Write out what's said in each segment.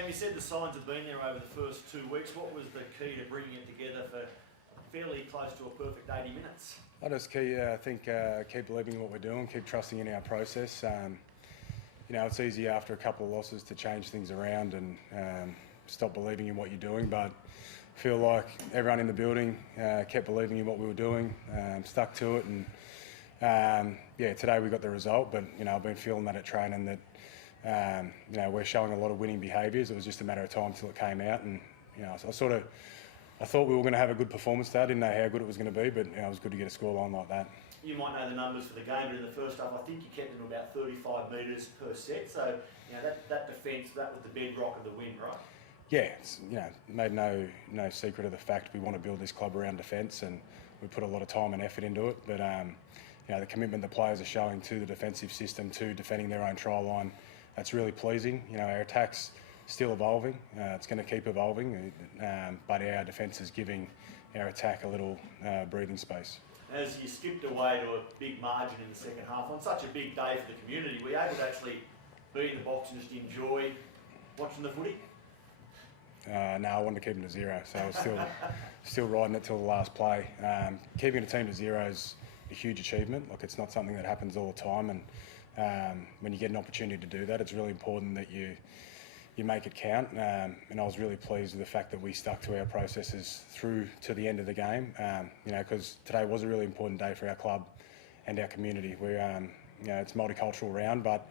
Cam, you said the signs have been there over the first 2 weeks. What was the key to bringing it together for fairly close to a perfect 80 minutes? I just keep believing in what we're doing, keep trusting in our process. It's easy after a couple of losses to change things around and stop believing in what you're doing, but I feel like everyone in the building kept believing in what we were doing, stuck to it, and today we got the result. But I've been feeling that at training that we're showing a lot of winning behaviours. It was just a matter of time till it came out, and I thought we were going to have a good performance today. I didn't know how good it was going to be, but it was good to get a scoreline like that. You might know the numbers for the game, but in the first half, I think you kept them about 35 metres per set. So that defence, that was the bedrock of the win, right? Yeah, it's made no secret of the fact we want to build this club around defence, and we put a lot of time and effort into it. But the commitment the players are showing to the defensive system, to defending their own try line, that's really pleasing. Our attack's still evolving. It's going to keep evolving, but our defence is giving our attack a little breathing space. As you skipped away to a big margin in the second half, on such a big day for the community, were you able to actually be in the box and just enjoy watching the footy? No, I wanted to keep them to zero, so I was still riding it till the last play. Keeping a team to zero is a huge achievement. Like, it's not something that happens all the time, and when you get an opportunity to do that, it's really important that you make it count. And I was really pleased with the fact that we stuck to our processes through to the end of the game. Because today was a really important day for our club and our community. It's a multicultural round, but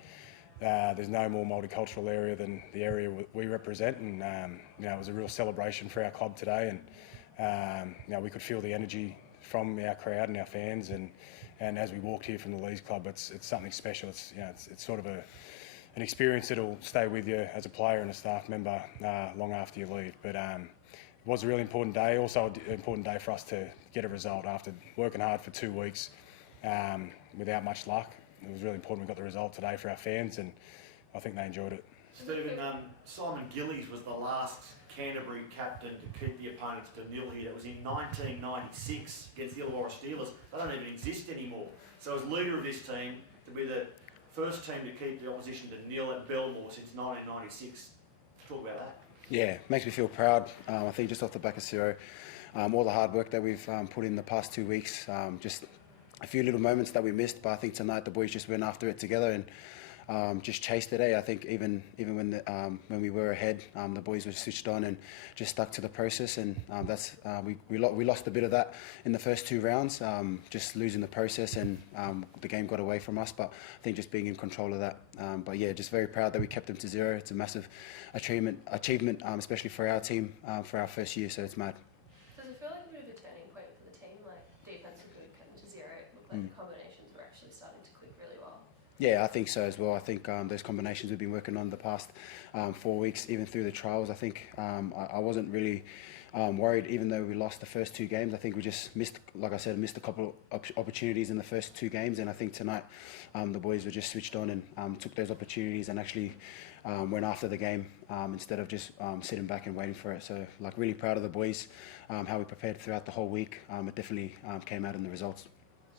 there's no more multicultural area than the area we represent, and it was a real celebration for our club today, and we could feel the energy from our crowd and our fans, and as we walked here from the Leeds Club, it's something special. It's sort of an experience that'll stay with you as a player and a staff member long after you leave. But it was a really important day, also an important day for us to get a result after working hard for 2 weeks without much luck. It was really important we got the result today for our fans, and I think they enjoyed it. Stephen, Simon Gillies was the last Canterbury captain to keep the opponents to nil here. That was in 1996 against the Illawarra Steelers. They don't even exist anymore. So as leader of this team, to be the first team to keep the opposition to nil at Belmore since 1996. Talk about that. Yeah, makes me feel proud. I think just off the back of Ciro, all the hard work that we've put in the past 2 weeks, just a few little moments that we missed, but I think tonight the boys just went after it together and just chased it. I think even when we were ahead, the boys were switched on and just stuck to the process, and we lost a bit of that in the first 2 rounds, just losing the process, and the game got away from us. But I think just being in control of that. But yeah, just very proud that we kept them to zero. It's a massive achievement, especially for our team for our first year. So it's mad. Does it feel like a bit of a turning point for the team? Like, defensively kept them to zero. It looked like the combinations were actually starting to click really well. Yeah, I think so as well. I think those combinations we've been working on the past 4 weeks, even through the trials, I think I wasn't really worried, even though we lost the first 2 games. I think we just missed a couple of opportunities in the first 2 games, and I think tonight the boys were just switched on and took those opportunities and actually went after the game instead of just sitting back and waiting for it. So, really proud of the boys, how we prepared throughout the whole week. It definitely came out in the results.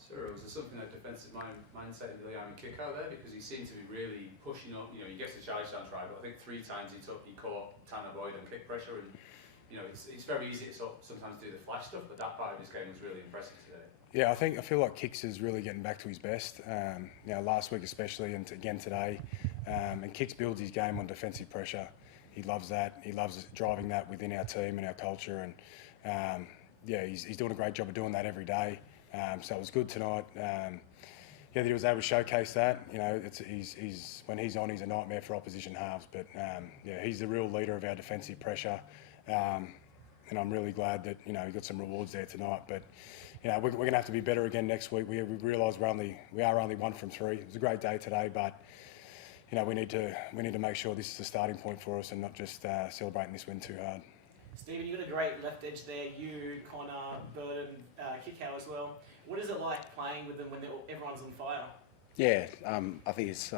Cyril, was there something that defensive mindset in the Liam kick out there? Because he seemed to be really pushing up. He gets the challenge chance right, but I think 3 times he caught Tanner Boyd on kick pressure, and it's very easy to sometimes do the flash stuff, but that part of his game was really impressive today. Yeah, I feel like Kicks is really getting back to his best. Last week especially, and again today. And Kicks builds his game on defensive pressure. He loves that. He loves driving that within our team and our culture. And he's doing a great job of doing that every day. So it was good tonight. That he was able to showcase that. He's when he's on, he's a nightmare for opposition halves. But he's the real leader of our defensive pressure. And I'm really glad that he got some rewards there tonight. But we're going to have to be better again next week. We realise we are only 1 from 3. It was a great day today, but we need to make sure this is a starting point for us and not just celebrating this win too hard. Stephen, you've got a great left edge there. You, Connor, Burton, Kickow as well. What is it like playing with them when everyone's on fire? Yeah, I think it's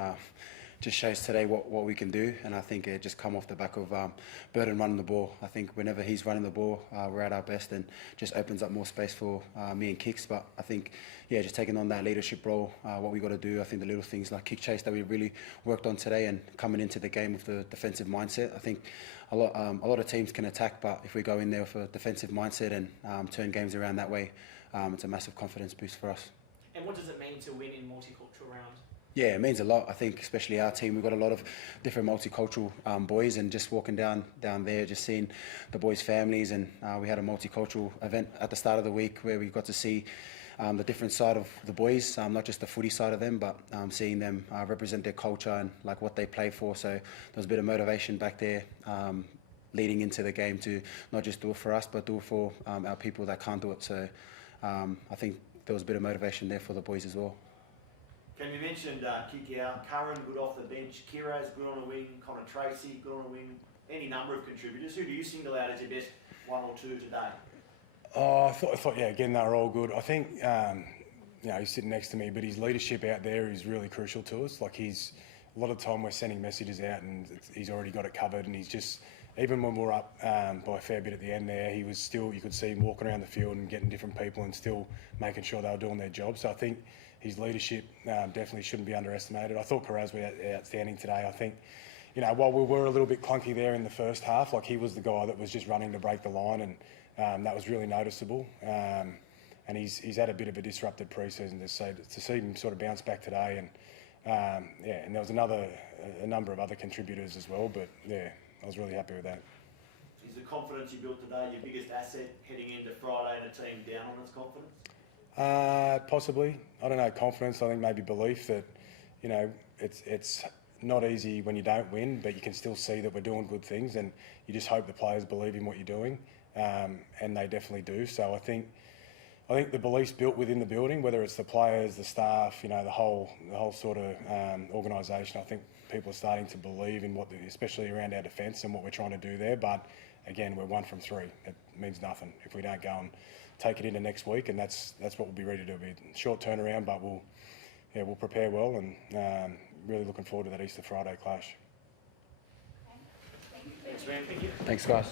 just shows today what we can do, and I think it just come off the back of Burden running the ball. I think whenever he's running the ball, we're at our best, and just opens up more space for me and Kicks. But I think, just taking on that leadership role, what we got to do. I think the little things like kick chase that we really worked on today, and coming into the game with the defensive mindset. I think a lot of teams can attack, but if we go in there with a defensive mindset and turn games around that way, it's a massive confidence boost for us. And what does it mean to win in multicultural round? Yeah, it means a lot. I think especially our team, we've got a lot of different multicultural boys, and just walking down there, just seeing the boys' families, and we had a multicultural event at the start of the week where we got to see the different side of the boys, not just the footy side of them, but seeing them represent their culture and like what they play for. So there was a bit of motivation back there leading into the game to not just do it for us, but do it for our people that can't do it. So I think there was a bit of motivation there for the boys as well. Can you mention kick out, Curran good off the bench, Kira's good on a wing, Connor Tracy good on a wing, any number of contributors. Who do you single out as your best one or two today? Oh, I thought, again, they were all good. I think, he's sitting next to me, but his leadership out there is really crucial to us. Like, a lot of the time we're sending messages out and he's already got it covered, and he's just, even when we're up by a fair bit at the end there, he was still, you could see him walking around the field and getting different people and still making sure they were doing their job. So I think his leadership definitely shouldn't be underestimated. I thought Carraz was outstanding today. I think, while we were a little bit clunky there in the first half, like, he was the guy that was just running to break the line, and that was really noticeable. And he's had a bit of a disrupted pre-season to see him sort of bounce back today, and and there was a number of other contributors as well, but I was really happy with that. Is the confidence you built today your biggest asset heading into Friday and a team down on its confidence? Possibly. I don't know, confidence. I think maybe belief that, it's not easy when you don't win, but you can still see that we're doing good things, and you just hope the players believe in what you're doing, and they definitely do. So I think the belief's built within the building, whether it's the players, the staff, the whole sort of organisation. I think people are starting to believe in especially around our defence and what we're trying to do there. But again, we're 1 from 3. It means nothing if we don't go and take it into next week, and that's what we'll be ready to do. It'll be a short turnaround, but we'll prepare well, and really looking forward to that Easter Friday clash. Thanks, man. Thank you. Thanks, guys.